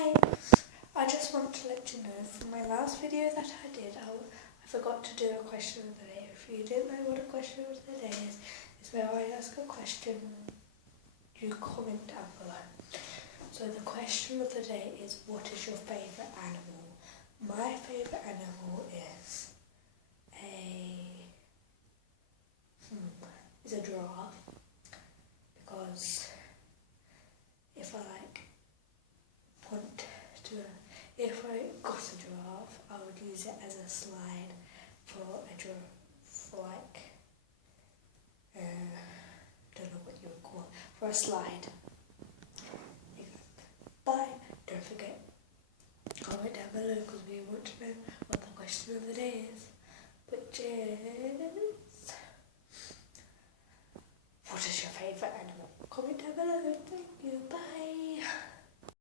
Hi! I just want to let you know from my last video that I did, I forgot to do a question of the day. If you didn't know what a question of the day is, it's where I ask a question, you comment down below. So the question of the day is, what is your favourite animal? My favourite animal is a giraffe, because if I got a giraffe, I would use it as a slide don't know what you would call it, for a slide. Bye. Don't forget, comment down below because we want to know what the question of the day is. But cheers.